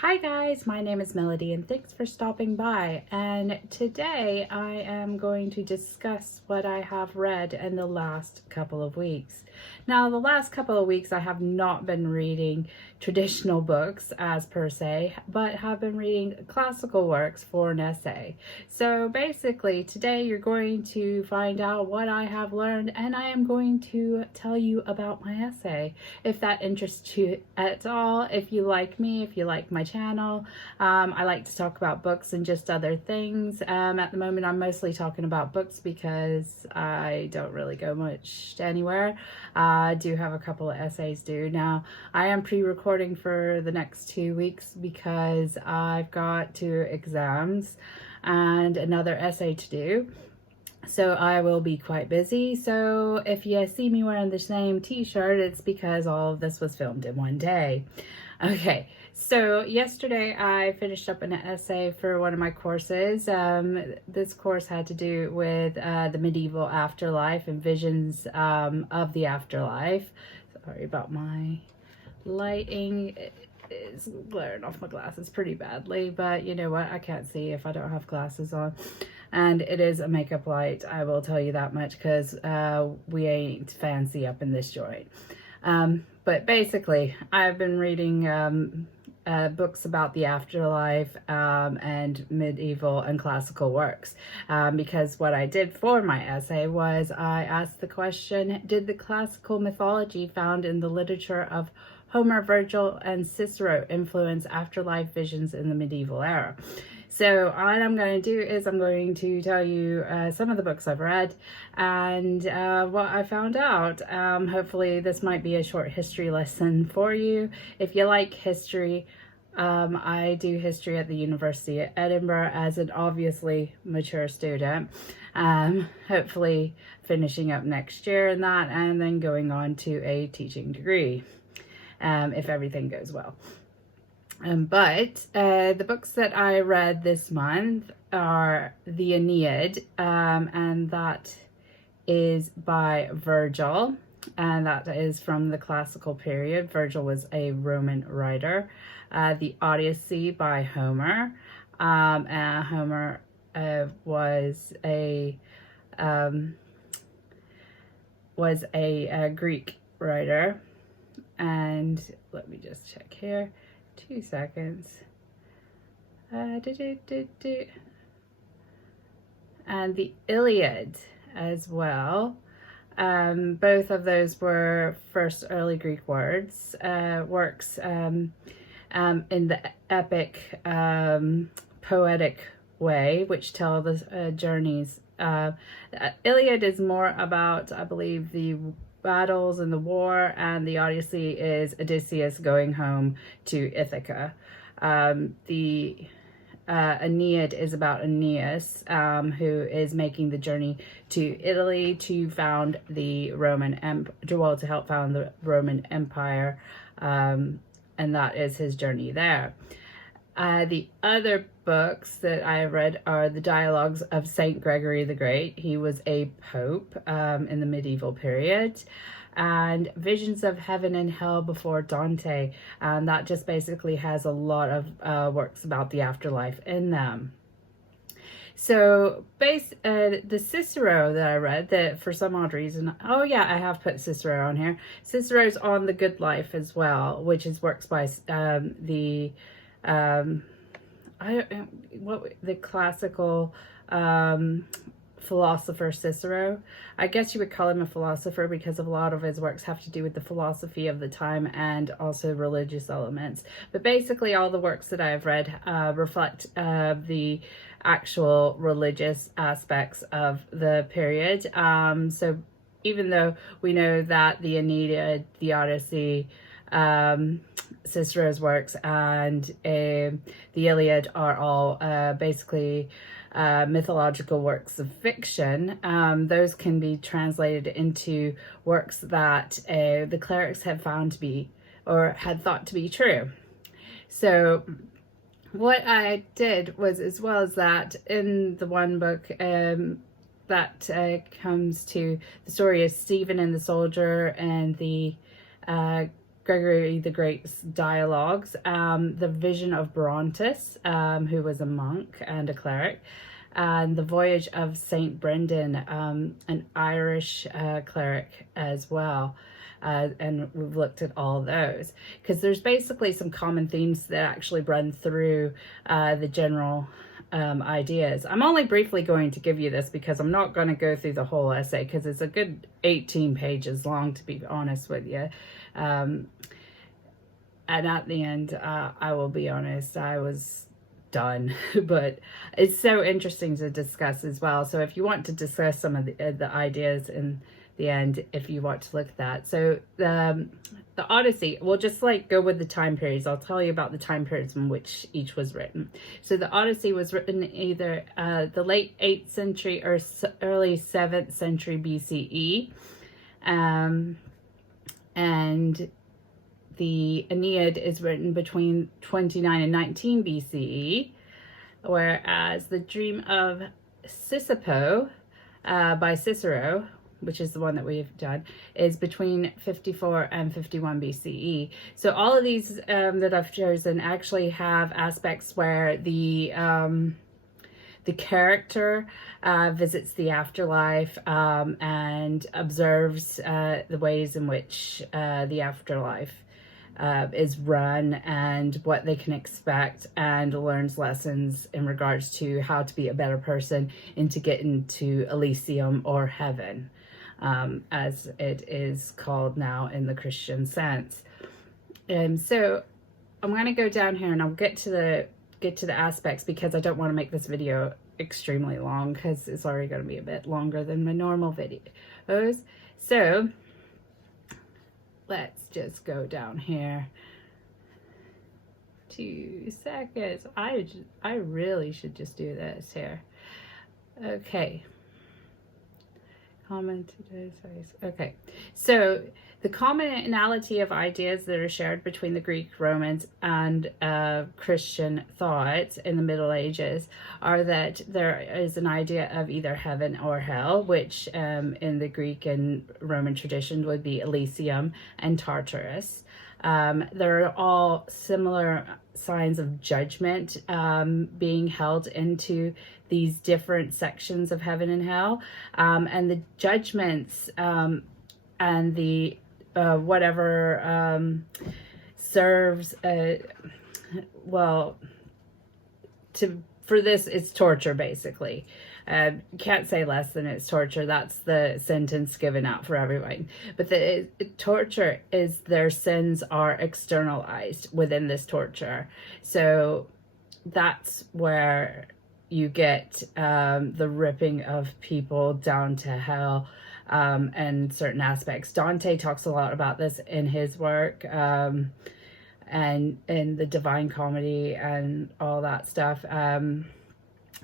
Hi guys, my name is Melody and thanks for stopping by. And today I am going to discuss what I have read in the last couple of weeks. Now, the last couple of weeks I have not been reading traditional books as per se, but have been reading classical works for an essay. So basically today you're going to find out what I have learned, and I am going to tell you about my essay. If that interests you at all, if you like me, if you like my channel, I like to talk about books and just other things. At the moment I'm mostly talking about books because I don't really go much anywhere. I do have a couple of essays due. Now I am pre-recording for the next 2 weeks because I've got 2 exams and another essay to do. So I will be quite busy. So if you see me wearing the same t-shirt, it's because all of this was filmed in one day. Okay, so yesterday I finished up an essay for one of my courses. This course had to do with the medieval afterlife and visions of the afterlife. Sorry about my lighting. It is glaring off my glasses pretty badly, but you know what? I can't see if I don't have glasses on. And it is a makeup light, I will tell you that much, because we ain't fancy up in this joint. But basically, I've been reading books about the afterlife and medieval and classical works, because what I did for my essay was I asked the question, did the classical mythology found in the literature of Homer, Virgil, and Cicero influence afterlife visions in the medieval era? So what I'm going to do is I'm going to tell you some of the books I've read and what I found out. Hopefully this might be a short history lesson for you. If you like history, I do history at the University of Edinburgh as an obviously mature student. Hopefully finishing up next year in that and then going on to a teaching degree if everything goes well. But the books that I read this month are the Aeneid, and that is by Virgil, and that is from the classical period. Virgil was a Roman writer. The Odyssey by Homer. Homer was a Greek writer. And let me just check here. 2 seconds. And the Iliad as well. Both of those were first early Greek works in the epic poetic way, which tell the journeys. The Iliad is more about, I believe, the battles and the war, and the Odyssey is Odysseus going home to Ithaca. The Aeneid is about Aeneas, who is making the journey to Italy to found the to help found the Roman Empire, and that is his journey there. The other books that I have read are the dialogues of Saint Gregory the Great. He was a pope in the medieval period. And Visions of Heaven and Hell before Dante. And that just basically has a lot of works about the afterlife in them. So the Cicero that I read, that for some odd reason, oh yeah, I have put Cicero on here. Cicero's on The Good Life as well, which is works by the classical philosopher Cicero. I guess you would call him a philosopher because a lot of his works have to do with the philosophy of the time and also religious elements. But basically all the works that I've read reflect the actual religious aspects of the period. So even though we know that the Aeneid, the Odyssey, Cicero's works, and the Iliad are all basically mythological works of fiction, those can be translated into works that the clerics had found to be, or had thought to be true. So what I did was, as well as that, in the one book that comes to the story of Stephen and the soldier and the Gregory the Great's dialogues, the Vision of Brontes, who was a monk and a cleric, and the Voyage of Saint Brendan, an Irish cleric as well. And we've looked at all those because there's basically some common themes that actually run through the general ideas. I'm only briefly going to give you this because I'm not going to go through the whole essay because it's a good 18 pages long, to be honest with you. And at the end, I will be honest, I was done, but it's so interesting to discuss as well. So if you want to discuss some of the ideas in the end, if you want to look at that. So the Odyssey, we'll just like go with the time periods. I'll tell you about the time periods in which each was written. So the Odyssey was written either the late 8th century or early 7th century BCE. And the Aeneid is written between 29 and 19 BCE, whereas the Dream of Sisypho by Cicero, which is the one that we've done, is between 54 and 51 BCE. So all of these that I've chosen actually have aspects where the character visits the afterlife and observes the ways in which the afterlife is run and what they can expect, and learns lessons in regards to how to be a better person and to get into Elysium or heaven, as it is called now in the Christian sense. And so I'm going to go down here and I'll get to the aspects because I don't want to make this video extremely long because it's already going to be a bit longer than my normal videos. So let's just go down here. 2 seconds. I really should just do this here. Okay. Comment today's face. Okay. So the commonality of ideas that are shared between the Greek, Romans, and Christian thought in the Middle Ages are that there is an idea of either heaven or hell, which in the Greek and Roman tradition would be Elysium and Tartarus. There are all similar signs of judgment being held into these different sections of heaven and hell. And the judgments and the whatever serves for this it's torture basically. Can't say less than it's torture. That's the sentence given out for everyone. But the torture is their sins are externalized within this torture. So that's where you get the ripping of people down to hell. And certain aspects. Dante talks a lot about this in his work, and in the Divine Comedy and all that stuff. I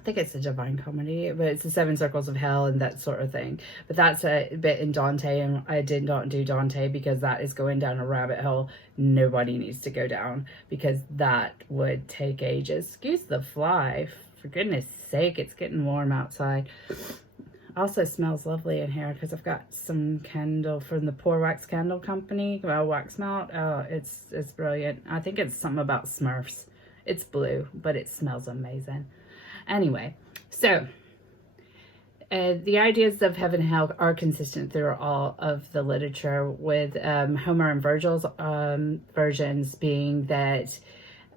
think it's the Divine Comedy, but it's the 7 Circles of Hell and that sort of thing. But that's a bit in Dante, and I did not do Dante because that is going down a rabbit hole nobody needs to go down, because that would take ages. Excuse the fly, for goodness sake, it's getting warm outside. Also smells lovely in here because I've got some candle from the Pour Wax Candle Company. Well, wax melt. Oh, it's brilliant. I think it's something about Smurfs. It's blue, but it smells amazing. Anyway, so the ideas of heaven and hell are consistent through all of the literature, with Homer and Virgil's versions being that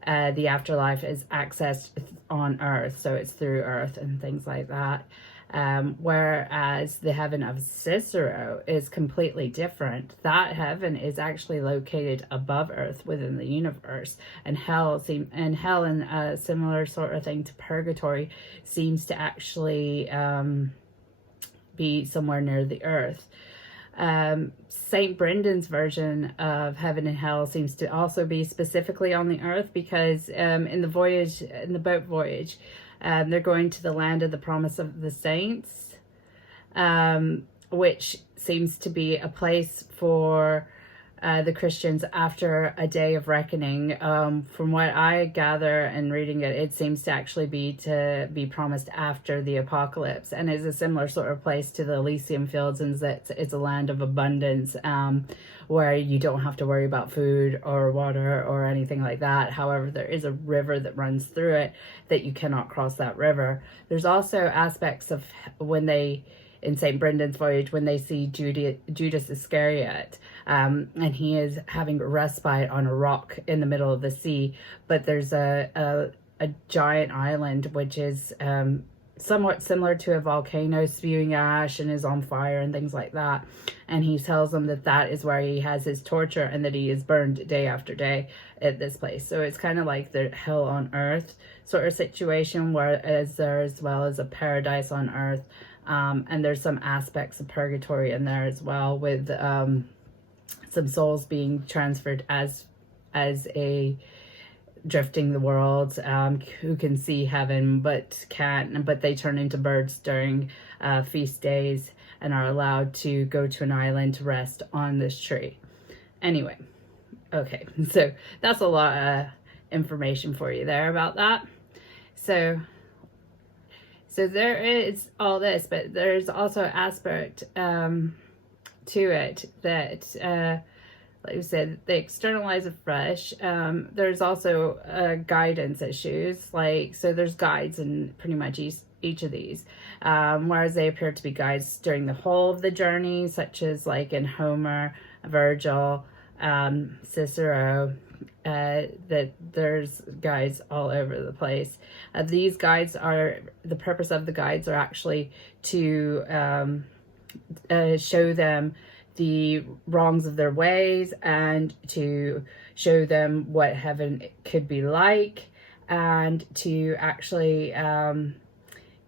the afterlife is accessed on Earth, so it's through Earth and things like that. Whereas the heaven of Cicero is completely different. That heaven is actually located above Earth within the universe, and hell and a similar sort of thing to purgatory seems to actually be somewhere near the Earth. Saint Brendan's version of heaven and hell seems to also be specifically on the Earth, because in the boat voyage, they're going to the land of the promise of the saints, which seems to be a place for the Christians after a day of reckoning. From what I gather and reading it, it seems to actually be promised after the apocalypse, and is a similar sort of place to the Elysium Fields, and that it's a land of abundance, where you don't have to worry about food or water or anything like that. However, there is a river that runs through it that you cannot cross that river. There's also aspects of when they, in St. Brendan's Voyage, when they see Judas Iscariot, and he is having respite on a rock in the middle of the sea, but there's a giant island which is somewhat similar to a volcano spewing ash and is on fire and things like that, and he tells them that that is where he has his torture and that he is burned day after day at this place. So it's kind of like the hell on earth sort of situation, whereas there as well as a paradise on earth. And there's some aspects of purgatory in there as well, with some souls being transferred as a drifting the world, who can see heaven but can't, but they turn into birds during feast days and are allowed to go to an island to rest on this tree. Anyway, okay, so that's a lot of information for you there about that. So there is all this, but there's also an aspect to it that, like you said, they externalize afresh. There's also guidance issues, so there's guides in pretty much each of these, whereas they appear to be guides during the whole of the journey, such as like in Homer, Virgil, Cicero, that there's guides all over the place. These guides the purpose of the guides are actually to show them the wrongs of their ways and to show them what heaven could be like, and to actually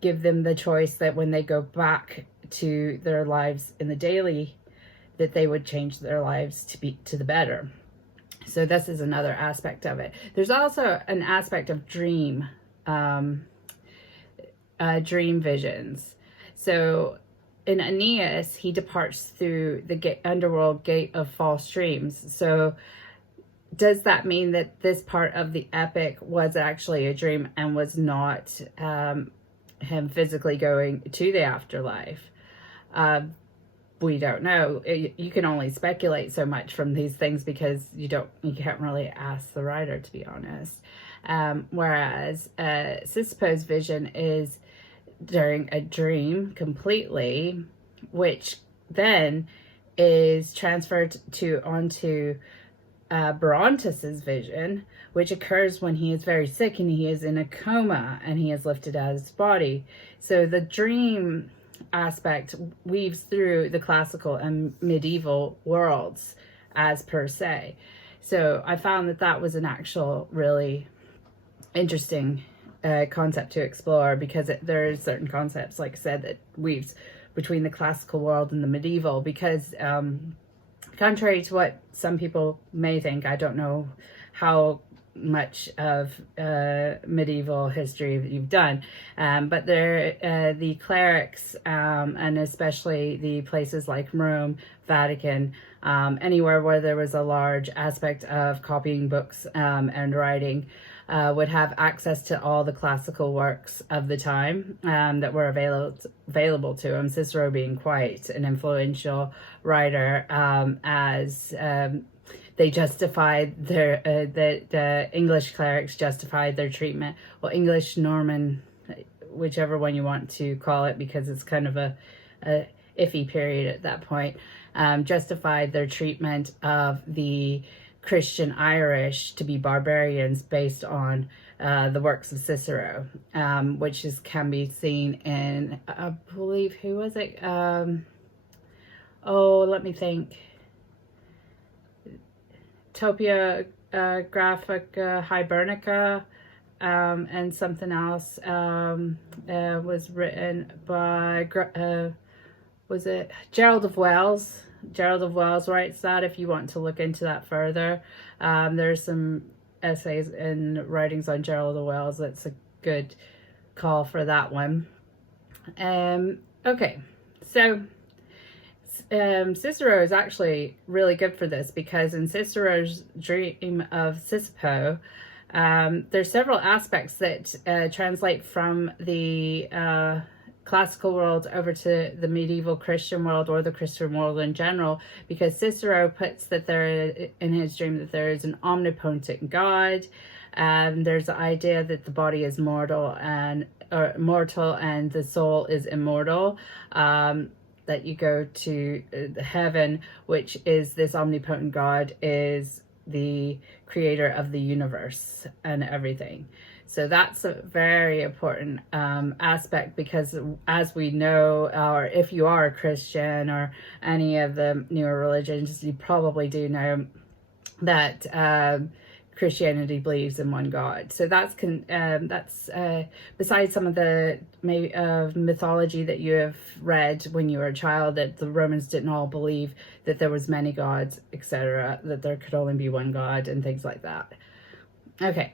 give them the choice that when they go back to their lives in the daily, that they would change their lives to the better. So this is another aspect of it. There's also an aspect of dream visions. So in Aeneas, he departs through the underworld gate of false dreams. So does that mean that this part of the epic was actually a dream and was not him physically going to the afterlife? We don't know. You can only speculate so much from these things because you can't really ask the writer, to be honest. Whereas Sisyphe's vision is during a dream completely, which then is transferred onto Brontes' vision, which occurs when he is very sick and he is in a coma and he is lifted out of his body. So the dream aspect weaves through the classical and medieval worlds as per se. So I found that was an actual really interesting concept to explore, because there's certain concepts, like I said, that weaves between the classical world and the medieval, because contrary to what some people may think, I don't know how much of medieval history you've done, but the clerics, and especially the places like Rome, Vatican, anywhere where there was a large aspect of copying books and writing, would have access to all the classical works of the time that were available to him. Cicero being quite an influential writer, as they justified the English clerics justified their treatment. Well, English, Norman, whichever one you want to call it, because it's kind of a iffy period at that point, justified their treatment of the Christian Irish to be barbarians based on the works of Cicero, which can be seen in, I believe, who was it? Let me think. Topia Graphica Hibernica, and something else was written by, was it Gerald of Wales? Gerald of Wales writes that, if you want to look into that further. There's some essays and writings on Gerald of Wales. That's a good call for that one. Okay, so Cicero is actually really good for this, because in Cicero's Dream of Sisypho, there's several aspects that translate from the classical world over to the medieval Christian world, or the Christian world in general, because Cicero puts that there, in his dream, that there is an omnipotent God. There's the idea that the body is mortal and the soul is immortal. That you go to heaven, which is this omnipotent God is the creator of the universe and everything. So that's a very important aspect, because as we know, or if you are a Christian or any of the newer religions, you probably do know that Christianity believes in one God. So that's besides some of the mythology that you have read when you were a child, that the Romans didn't all believe that there was many gods, etc., that there could only be one God and things like that. Okay,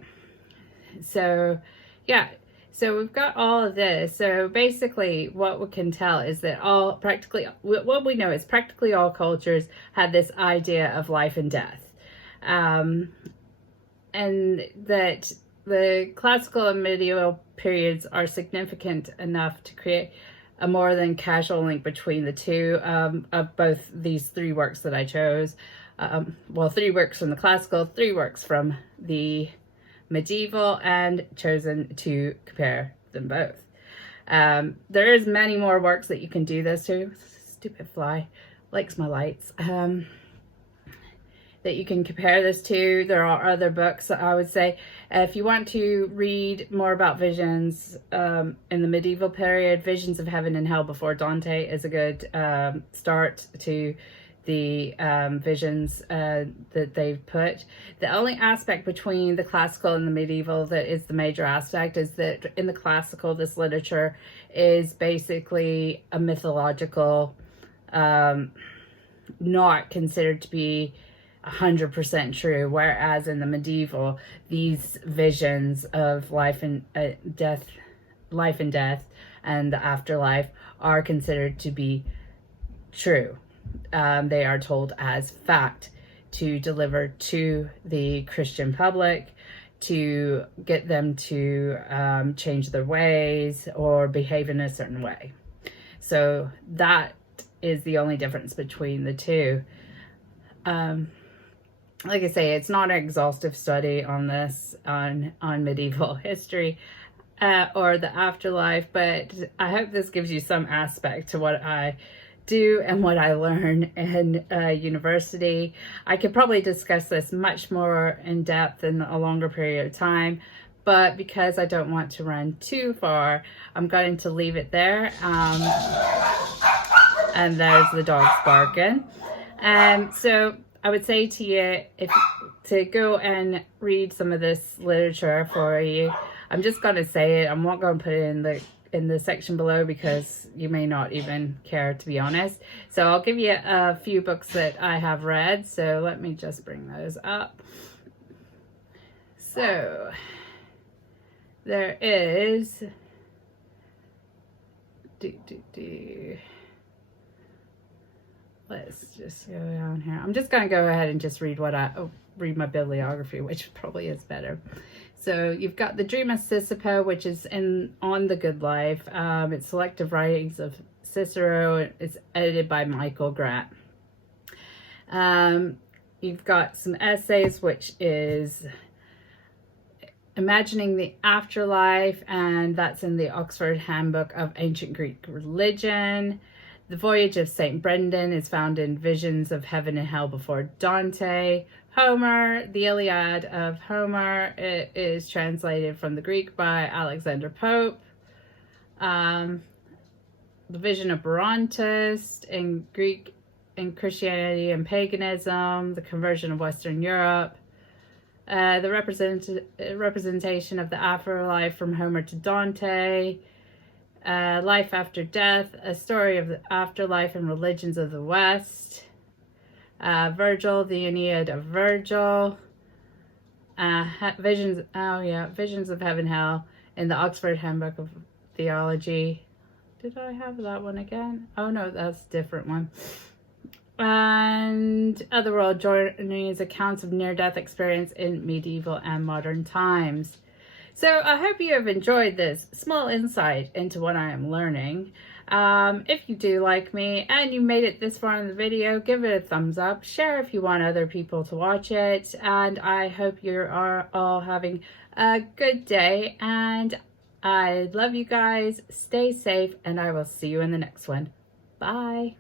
so yeah, so we've got all of this. So basically what we can tell is that what we know is practically all cultures had this idea of life and death. And that the classical and medieval periods are significant enough to create a more than casual link between the two of both these three works that I chose. Well, 3 works from the classical, 3 works from the medieval, and chosen to compare them both. There is many more works that you can do this to. Stupid fly likes my lights. That you can compare this to. There are other books that I would say, if you want to read more about visions in the medieval period, Visions of Heaven and Hell before Dante is a good start to the visions that they've put. The only aspect between the classical and the medieval that is the major aspect is that in the classical, this literature is basically a mythological, not considered to be 100% true, whereas in the medieval, these visions of life and death and the afterlife are considered to be true. They are told as fact to deliver to the Christian public, to get them to change their ways or behave in a certain way. So that is the only difference between the two. Like I say, it's not an exhaustive study on this, on medieval history or the afterlife, but I hope this gives you some aspect to what I do and what I learn in university. I could probably discuss this much more in depth in a longer period of time, but because I don't want to run too far, I'm going to leave it there. And there's the dogs barking. So I would say to you, to go and read some of this literature for you. I'm just going to say it. I'm not going to put it in the section below because you may not even care, to be honest. So I'll give you a few books that I have read. So let me just bring those up. So there is let's just go down here. I'm just going to go ahead and just read read my bibliography, which probably is better. So you've got The Dream of Sisypho, which is on The Good Life. It's selective writings of Cicero. It's edited by Michael Grant. You've got some essays, which is Imagining the Afterlife, and that's in the Oxford Handbook of Ancient Greek Religion. The Voyage of St. Brendan is found in Visions of Heaven and Hell before Dante. Homer, the Iliad of Homer, it is translated from the Greek by Alexander Pope. The Vision of Brontes in Greek, in Christianity and Paganism, the Conversion of Western Europe. The representation of the afterlife from Homer to Dante. Life After Death, a story of the afterlife and religions of the West. Virgil, the Aeneid of Virgil. Visions of Heaven and Hell in the Oxford Handbook of Theology. Did I have that one again? Oh no, that's a different one. and Otherworld Journeys, accounts of near-death experience in medieval and modern times. So I hope you have enjoyed this small insight into what I am learning. If you do like me and you made it this far in the video, give it a thumbs up, share if you want other people to watch it, and I hope you are all having a good day, and I love you guys. Stay safe, and I will see you in the next one. Bye.